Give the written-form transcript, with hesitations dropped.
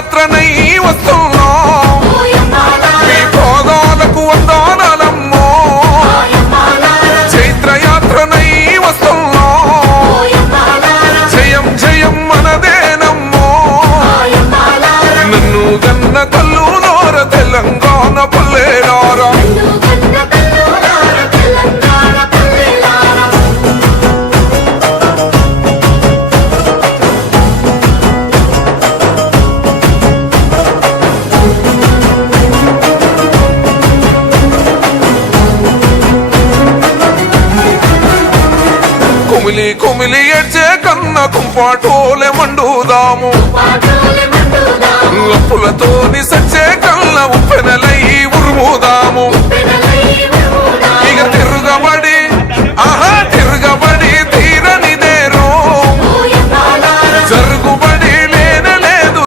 చైత్రయాత్రనై వస్తున్నాం మీ భోగాలకు వందనాలమ్మో చైత్రయాత్రనై వస్తున్నాం జయం జయం మనదేనమ్మో నన్ను గన్న తల్లులోర తెలంగాణ పల్లెలారా కుమిలి కుమిలి ఏడ్చే కన్న కుంపాటోలే మండుదాము అప్పులతోని సచ్చే కళ్ళ ఉప్పెన